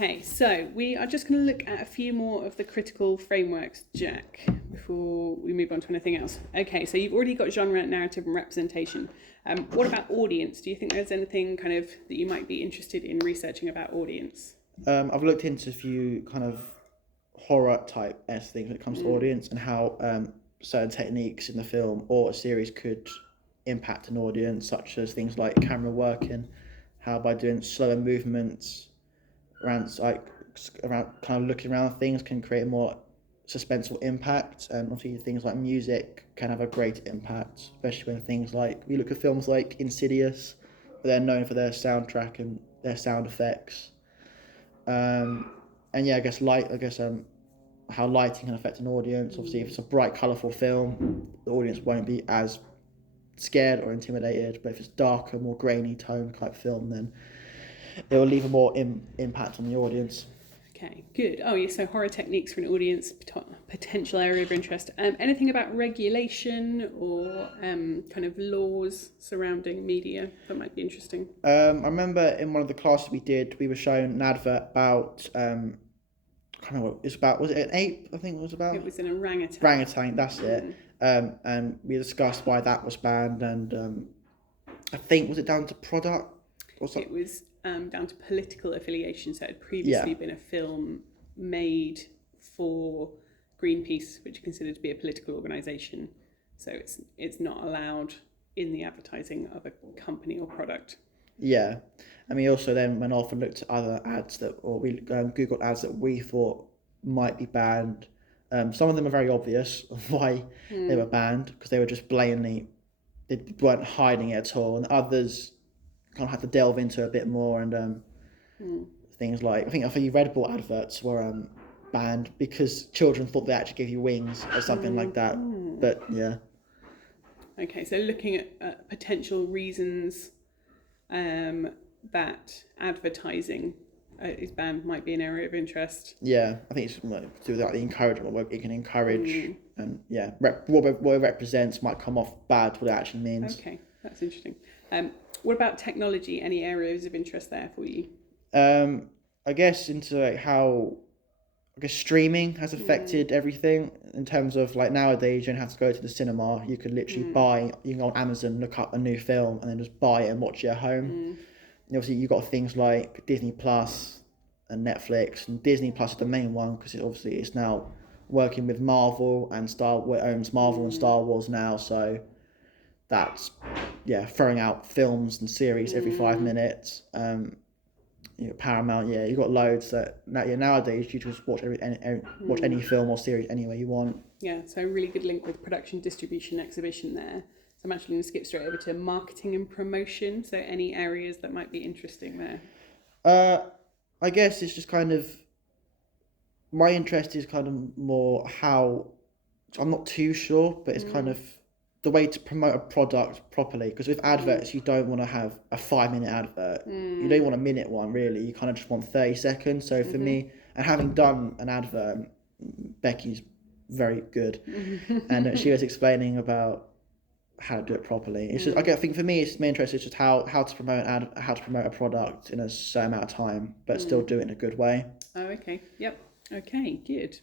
Okay, so we are just going to look at a few more of the critical frameworks, Jack, before we move on to anything else. Okay, so you've already got genre, narrative, and representation. What about audience? Do you think there's anything kind of that you might be interested in researching about audience? I've looked into a few kind of horror type things when it comes to audience and how certain techniques in the film or a series could impact an audience, such as things like camera working, how by doing slower movements around kind of looking around things can create a more suspenseful impact, and obviously things like music can have a great impact, especially when things like we look at films like Insidious, where they're known for their soundtrack and their sound effects. And yeah, how lighting can affect an audience. Obviously, if it's a bright, colourful film, the audience won't be as scared or intimidated. But if it's darker, more grainy tone type film, then it will leave a more impact on the audience. Okay, good. Oh, yeah, so horror techniques for an audience, potential area of interest. Anything about regulation or kind of laws surrounding media that might be interesting? I remember in one of the classes we did, we were shown an advert about I can't remember what it's about. Was it an ape? I think it was about. It was an orangutan. Orangutan, that's it. And we discussed why that was banned, and I think was it down to product or something? It was down to political affiliation. So it had previously been a film made for Greenpeace, which is considered to be a political organisation. So it's not allowed in the advertising of a company or product. Yeah, and we also then went off and looked at other ads we Googled ads that we thought might be banned. Some of them are very obvious of why they were banned because they were just blatantly, they weren't hiding it at all, and others kind of had to delve into a bit more, and things like I think Red Bull adverts were banned because children thought they actually gave you wings or something like that. But yeah. Okay, so looking at potential reasons that advertising is banned might be an area of interest. Yeah, I think it's to do with like the encouragement, what it can encourage, and yeah, what it represents might come off bad what it actually means. Okay, that's interesting. What about technology? Any areas of interest there for you? I guess into like how streaming has affected everything in terms of like nowadays you don't have to go to the cinema. You could literally you can go on Amazon, look up a new film, and then just buy it and watch it at home. And obviously you've got things like Disney Plus and Netflix, and Disney Plus is the main one because it's now working with Marvel and owns Marvel and Star Wars now, so that's throwing out films and series every 5 minutes. Paramount, you've got loads that nowadays you just watch any film or series anywhere you want. Yeah, so a really good link with production, distribution, exhibition there. So I'm actually going to skip straight over to marketing and promotion. So any areas that might be interesting there? I guess it's just kind of my interest is kind of more how I'm not too sure, but it's kind of the way to promote a product properly, because with adverts you don't want to have a 5 minute advert. You don't want a minute one really, you kind of just want 30 seconds. So for me, and having done an advert, Becky's very good and she was explaining about how to do it properly. It's just, I think for me it's my interest is just how to promote how to promote a product in a certain amount of time but still do it in a good way. Oh, okay. Yep. Okay, good.